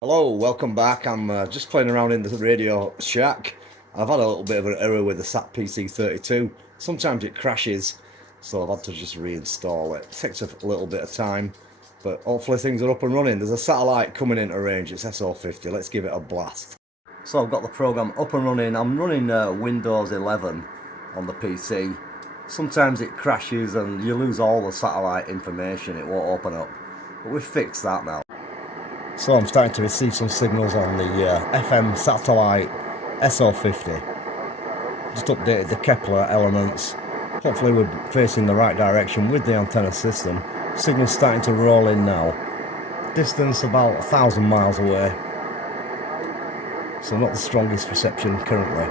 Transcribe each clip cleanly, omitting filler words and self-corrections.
Hello, welcome back. I'm just playing around in the Radio Shack. I've had a little bit of an error with the SatPC32. Sometimes it crashes, so I've had to just reinstall it. It takes a little bit of time, but hopefully things are up and running. There's a satellite coming into range. It's SO50. Let's give it a blast. So I've got the program up and running. I'm running Windows 11 on the PC. Sometimes it crashes and you lose all the satellite information. It won't open up, but we've fixed that now. So I'm starting to receive some signals on the FM satellite SO50. Just updated the Kepler elements. Hopefully we're facing the right direction with the antenna system. Signals starting to roll in now. Distance about 1,000 miles away. So not the strongest reception currently.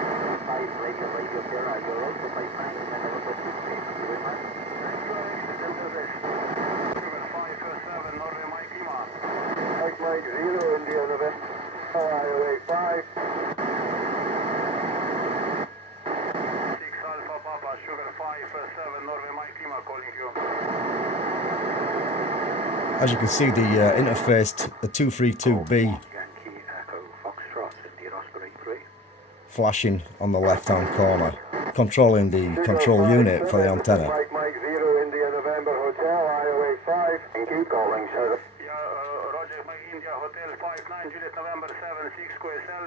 Mike 0, India, November, Highway 5. 6 Alpha Papa, Sugar 5, 7, Norway Mike Lima calling you. As you can see, the interface, the 232B, flashing on the left-hand corner, controlling the control unit for the antenna. Mike 0, India, November, Hotel, Highway 5. And keep calling, sir. Roger, Mike India, Hotel 59, Juliet, November 76, QSL.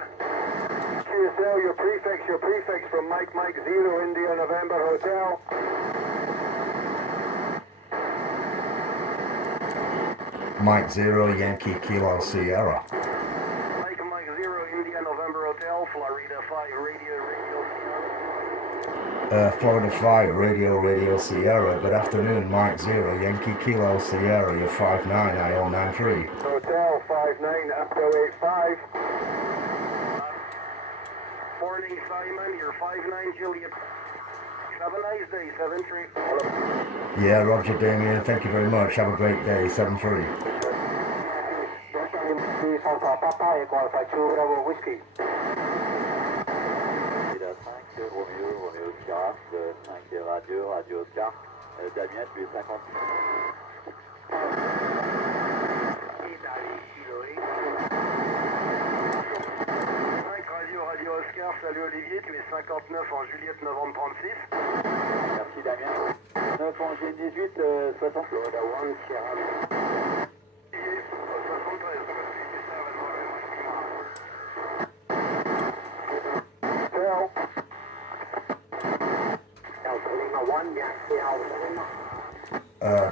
QSL, your prefix from Mike 0, India, November, Hotel. Mike 0, Yankee Kilo Sierra. Mike 0, India, November, Hotel, Florida 5, Radio Sierra. Florida 5, Radio Sierra. Good afternoon, Mike 0, Yankee Kilo Sierra, you're 59, IO93. Hotel 59, Apto 85. Morning, Simon, you're 59, Juliet. Have a nice day, 7-3. Yeah, Roger Damien, thank you very much. Have a great day, 7-3. Papa, Golf 2, Bravo, Whiskey. Romeo, Sierra, 5 Radio Oscar. Damien, tu es 50. Radio Oscar, salut Olivier, tu es 59 en Juliette, novembre 36. Merci Damien. 9 en G18, 60. Florida 1, Sierra. 73.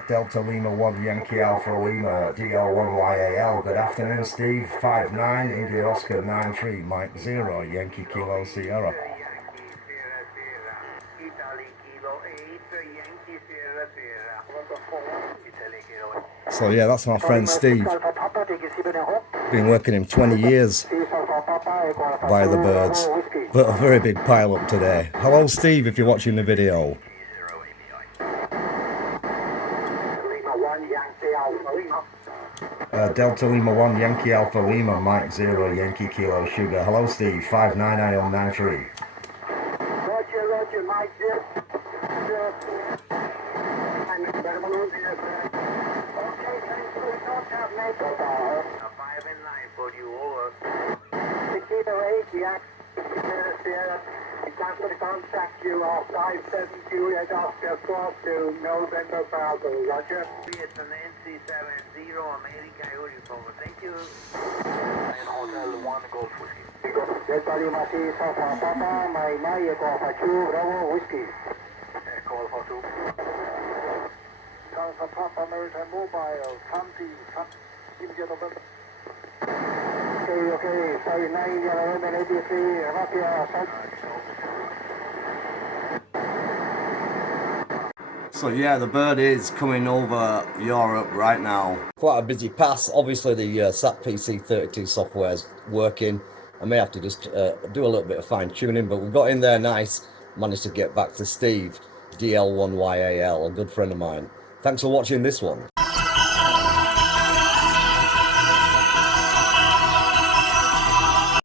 Delta Lima 1, Yankee Alpha Lima, DL1YAL. Good afternoon, Steve. 59, India Oscar 93, Mike 0, Yankee Kilo Sierra. So yeah, that's my friend Steve. Been working him 20 years via the birds, but a very big pile up today. Hello Steve, if you're watching the video. Delta Lima 1, Yankee Alpha Lima, Mike 0, Yankee Kilo Sugar. Hello Steve, 59 IO93. Roger, Mike 0. A 5 and 9 for you, over. 608, Yak, Sierra. Cancel contact you off 57 Juliet Oscar cross to November Bravo, Roger. It's an NC70 America uniform, thank you. And Hotel 1 Golf Whiskey. Delta Lima 6 Alpha Papa, my Golf 2 Bravo Whiskey. Golf 2. Alpha Papa Maritime Mobile, 20, India November. Okay, 59 India November 83, Rapia, So yeah, the bird is coming over Europe right now. Quite a busy pass. Obviously the SatPC32 software is working. I may have to just do a little bit of fine tuning, but we got in there nice. Managed to get back to Steve, DL1YAL, a good friend of mine. Thanks for watching this one.